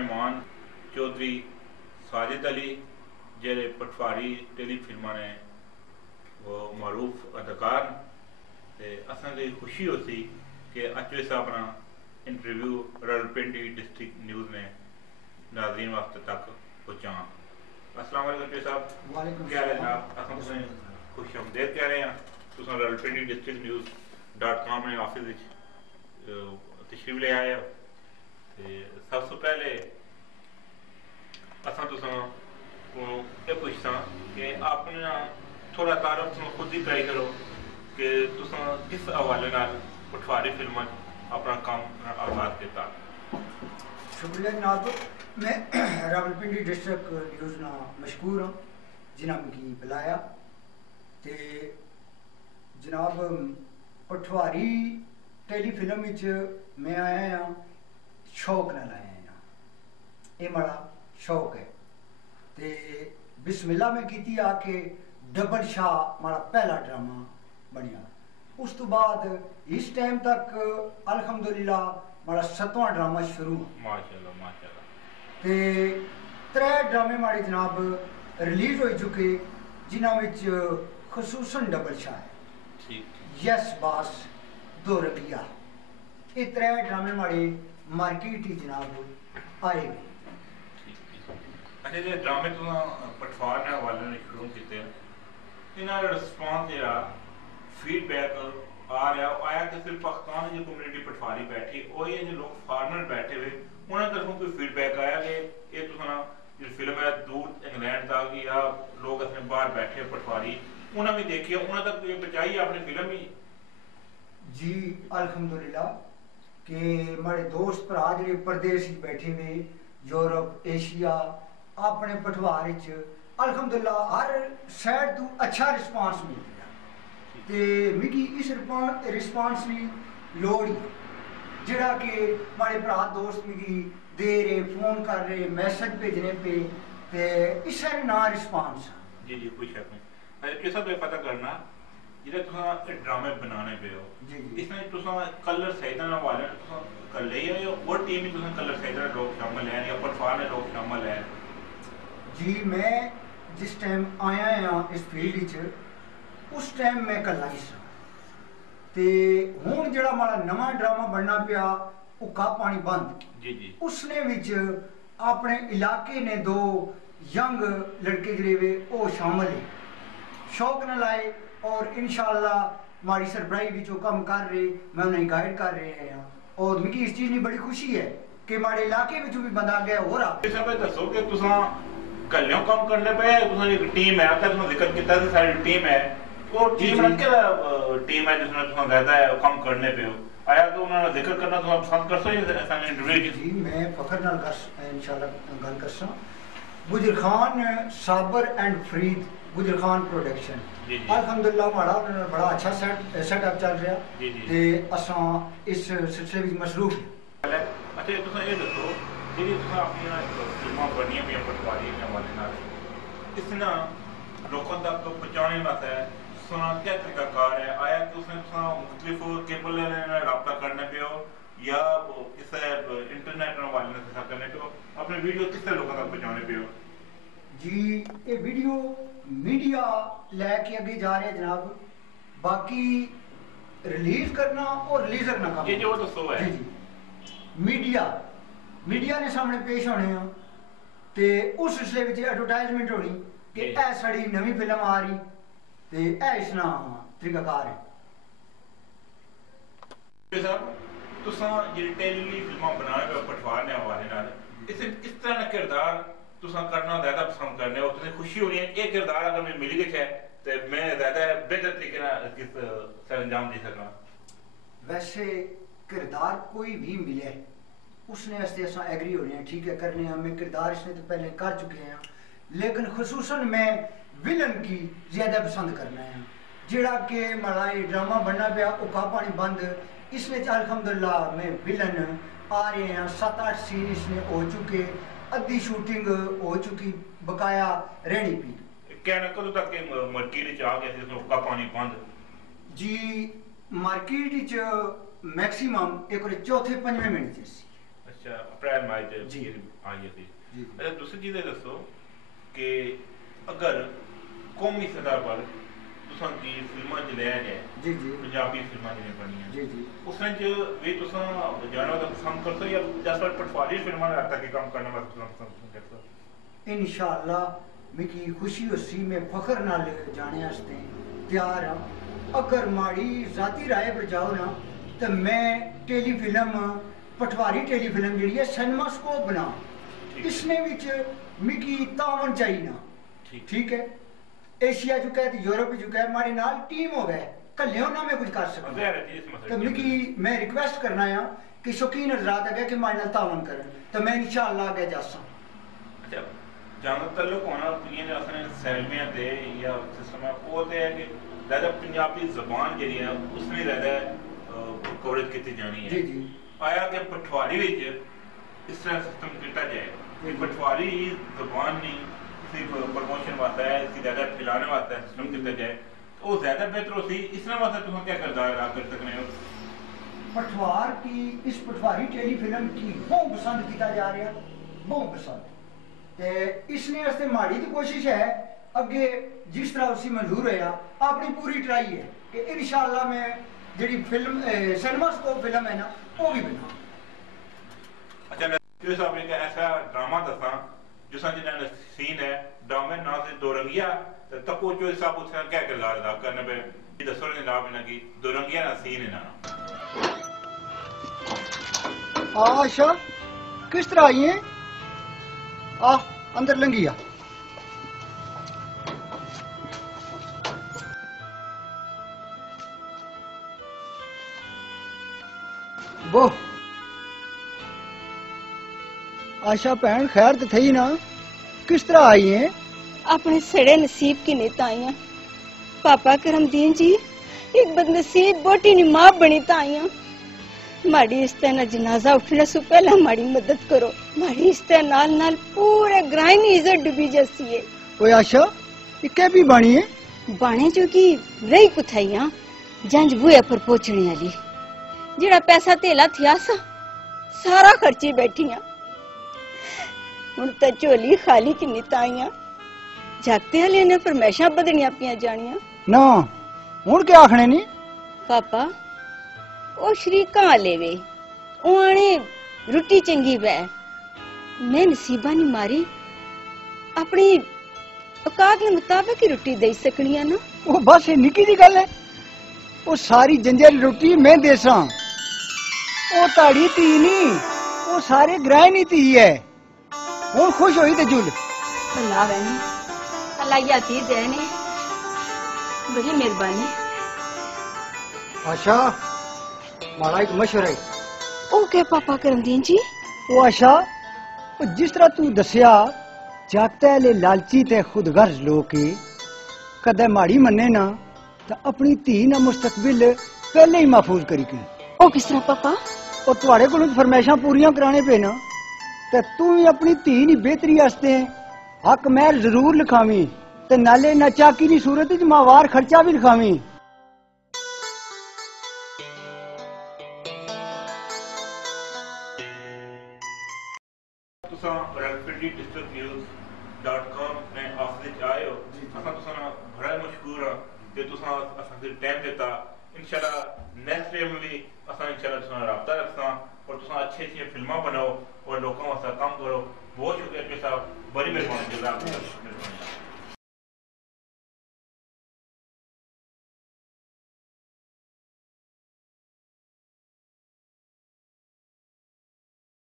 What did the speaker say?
मेहमान चौधरी साजिद अली जेरे पटवारी टेली फिल्मा ने वो मरूफ अदाकार ते असांखे खुशी होती कि अचवे साहब ना इंटरव्यू रावलपिंडी डिस्ट्रिक्ट न्यूज़ ने नाज़रीन वास्ते तक पहुँचा। अस्सलाम वालेकुम अचवे साहब, क्या हाल है जनाब? असां तुसें खुश आमदेद कह रहे हैं। तुसां रावलपिंडी डिस्ट्रिक्ट न्यूज़.com ने ऑफिस तशरीफ ले आए हो। सबसे पहले असां तुसां को ये पूछता कि आपने थोड़ा तारुफ खुद ही ट्राई करो कि तुसां किस हवाले नाल पटवारी फिल्म अपना काम आगाज किया। शुक्रिया जनाब, मैं रावलपिंडी डिस्ट्रिक्ट न्यूज़ ना मशहूर हूँ जिन्हें मिगी बुलाया। ते जनाब पटवारी टेली फिल्म मैं आया हाँ शौक नाल आया हाँ, ये बड़ा शौक है। ते बिस्मिल्लाह में की आके डबल शाह माड़ा पहला ड्रामा बनिया। उस तो बाद इस टाइम तक अल्हम्दुलिल्लाह माड़ा 7वां ड्रामा शुरू। माशाअल्लाह माशाअल्लाह। ते 3 ड्रामे माड़े जनाब रिलीज हो चुके जिन्होंने खसूसन डबल शाह है, यस बास, दो रंगिया, ये 3 ड्रामे माड़े मार्केट ही जनाब आए गए। अच्छा जो ड्रामे तो पटवार ने हवाले ने शुरू किए इन्होंने रिस्पॉन्स जो फीडबैक आ रहा आया कि सिर्फ पाकिस्तान की कम्यूनिटी पटवारी बैठी वही है जो लोग फॉरनर बैठे हुए उन्होंने तरफों कोई फीडबैक आया कि ये जो फिल्म है दूर इंग्लैंड तक या लोग अपने बाहर बैठे पटवारी उन्होंने भी देखी उन्होंने तक बचाई अपनी फिल्म ही? जी अल्हम्दुलिल्लाह कि हमारे दोस्त भरा जो परदेश बैठे हुए यूरोप एशिया अपने पटवार अल्हम्दुलिल्लाह हर साइड तो अच्छा रिस्पांस मिल गया। ते मिगी इस रिस्पांस की लोड़ ही जेड़ा कि हमारे भरा दोस्त मिगी दे रहे, फोन कर रहे, मैसेज भेजने पे ते इस ना रिस्पांस। जी जी कोई शक नहीं। किसा तो पता करना जिहदे तुसां ड्रामे बनाने पे हो इसमें तुसां कलर सहीदा नाल वाले तुसां कर ले हो और टीम ही तुसां कलर सहीदा लोग शामिल हैं या पटवार ने लोग शामिल हैं? जी मैं जिस टाइम आया हाँ इस फील्ड उस टाइम मैं कला ही सा ते हुण जिहड़ा हमारा नवा ड्रामा बनना पिया उक्का पानी बंद जी जी उसने विच अपने इलाके ने 2 यंग लड़के जिहड़े वे वो शामिल है शौक न लाए और इंशाअल्लाह हमारी सरबराही विच काम कर रहे, मैं उन्हें गाइड कर रहे हैं और मुझे इस चीज़ की बड़ी खुशी है कि हमारे इलाके में भी बंदा गया हो रहा। इस समय दसो कि तुसां कल्यों काम करने पे तुसां एक टीम है आता तुसां जिक्र किया था सारी टीम है वो टीम रख के टीम है जिसमें तुसां ज्यादा काम करने पे हो आया तो उन्होंने जिक्र करना तुसां पसंद कर सो या इंटरव्यू जी मैं फखर नाल इंशाअल्लाह गल करसा। गुजर खान साबर एंड फरीद गुजर खान प्रोडक्शन अल्हम्दुलिल्लाह हमारा बड़ा अच्छा सेटअप चल रहा ते असां इस सिलसिले में मसरूफ है। अच्छा तुसां ये दसो जेडी तुसां अपनी फिल्मां बनियां पियां पटवारी दे हवाले नाल इसना लोगों तक तो पहुंचाने वास्ते सुना क्या तरीकाकार है आया कि उसने तुसां मुख्तलिफ केबल ने राब्ता करने पे हो या इस इंटरनेट हवाले से करने पे हो अपने वीडियो किस लोगों तक पहुंचाने पे हो? जी ये वीडियो मीडिया लैके आगे जा रहे हैं जनाब, बाकी रिलीज करना और रिलीजर ना काम ये जो दसो है जी जी मीडिया ने सामने पेश होने हैं ते उस सिलसिले में एडवर्टाइजमेंट होनी कि ए साड़ी नवी फिल्म आ रही ते ए इसना तरीकाकार है। साहब तुसां जेडी टेली फिल्मां बनाने पे पटवार ने हवाले नाल इसे किस तरह का किरदार तुसां करना ज्यादा पसंद करने हो? तुसें खुशी होनी है ये किरदार अगर मैं मिल गया तो मैं ज्यादा बेहतर तरीके नाल किस सरंजाम दे सकना? वैसे किरदार कोई भी मिले उसने वास्ते असा एग्री होने हैं, ठीक है करने हैं, मैं किरदार इसने तो पहले कर चुके हैं लेकिन खसूसन मैं विलन की ज्यादा पसंद करना है जेड़ा कि हमारा ड्रामा बनना पाया उका पानी बंद इसमें अल्हम्दुलिल्लाह में विलन आ रहे हैं 7-8 सीन इसमें हो चुके, अद्धी शूटिंग हो चुकी, बकाया रहनी पी। कहना कदों तक मार्केट आ गया थे उका पानी बंद? जी मार्केट मैक्सिमम एक 4-5 महीने ਅੱਛਾ ਅਪ੍ਰੈਲ ਮਈ ਤੇ ਜੀ। ਆਈ ਸੀ ਜੀ ਅੱਛਾ दूसरी चीज़ दसो कि अगर कौमी सतह पर तुसां की फिल्मां च लिया जाए जी जी पंजाबी फिल्मां जिवें बनियां जी जी उसने च भी तुसां जाना दा पसंद करते या जस्ट पटवारी फिल्मां दा तक काम करना वास्ते तुसां पसंद करते इंशाअल्लाह मिकी खुशी होसी मैं फखर नाल जाने आस्ते तैयार हाँ अगर माड़ी जाती राय पर जाओ ना तो मैं टेलीफिल्म पटवारी टेलीफिल्म जी है सिनेमास्कोप बना इसने विच मिकी तावन चाहिए ना ठीक है एशिया चुका है यूरोप चुका है हमारे नाल टीम हो गए कल्ले ना मैं कुछ कर सकता तो मिकी मैं रिक्वेस्ट करना है कि शौकीन हजरात है कि हमारे नाल तावन करें तो मैं इंशाअल्लाह आगे जा सकूं अच्छा ज्यादातर लोग होना ये असने सैलमियां दे या सिस्टम है वो ते है कि ज़्यादा पंजाबी ज़बान जी है उसने ज़्यादा कवरेज की जानी है जी जी आया कि पटवारी विच इस तरह सिस्टम किया जाए कि पटवारी ज़बान नहीं सिर्फ प्रमोशन वास्ते है इसकी ज़्यादा फैलाने वास्ते सिस्टम किया जाए तो वो ज़्यादा बेहतर होती इस वास्ते तुम क्या किरदार अदा कर सकते हो पटवार की इस पटवारी टेलीफिल्म की बहुत पसंद किया जा रहा बहुत पसंद ते इसने वास्ते माड़ी की कोशिश है अगे जिस तरह उसी मंजूर होया अपनी पूरी ट्राई है कि इंशाअल्लाह मैं जी फिल्म सिनेमास्कोप फिल्म है ना वो भी बना अच्छा मैं साहब ने ऐसा ड्रामा दसा जिसका जिन्हें सीन है ड्रामे ना से दोरंगिया तक वो जो हिसाब उसका क्या किरदार अदा करने पे दसो ने जनाब इन्हें की दोरंगिया ना सीन है ना आशा किस तरह आई है आ अंदर लंघिया वो आशा भैन खैर तो थी ना किस तरह आई है अपने सड़े नसीब की नेता आईया पापा करमदीन जी एक बदनसीब बोटी नी मां बनी ताइया माड़ी इस तरह जनाजा उठने से पहले माड़ी मदद करो माड़ी इस तरह नाल नाल पूरे ग्राम की इज्जत डूबी जैसी है ओए आशा इके भी बाणी है बाणे जो की रही कुथाइया जंज बुए पर पहुंचने वाली जेड़ा पैसा तेला थिया सा सारा खर्ची बैठिया हुण तो झोली खाली की निताइया जागते हले ने फरमैशा बदनिया पिया जानिया ना हुण क्या आखने नी पापा ओ शरीका लेवे ओने रोटी चंगी बै मैं नसीबा नी मारी अपनी औकात के मुताबिक ही रोटी दे सकनी है ना वो बस ये निकी दी गल है वो सारी जंजर रोटी मैं देसा वो ताड़ी धी नहीं वो सारे ग्रह नी धी है हुण खुश होई ते जुल अल्लाह वैनी अल्लाह याती देने बड़ी मेहरबानी आशा माड़ा एक मशवरा है ओ के पापा करमदीन जी वो आशा वो जिस तरह तू दसिया जागते ले लालची ते खुदगर्ज लोग कदे माड़ी मन्ने ना तो अपनी धी ना मुस्तकबिल पहले ही महफूज करी के ओ किस तरह पापा और तुहाड़े कोल फरमाइशां पूरियां कराने पे ना ते तू भी अपनी धी दी बेहतरी वास्ते हक महल जरूर लिखावी ते नाले ना चाकी दी सूरत च मावार खर्चा भी लिखावी तुसा रावलपिंडी डिस्ट्रिक्ट न्यूज़.com में आखिर आए हो असा तुसा बड़ा मशहूर है कि तुसा असा टाइम देता इंशाल्लाह नेक्स्ट टाइम भी असा इंशाल्लाह तुसा राब्ता रखसा और तुसा अच्छी अच्छी फिल्मां बनाओ और लोगों वास्ते काम करो बहुत शुक्रिया साहब बड़ी मेहरबानी जज़ाकल्लाह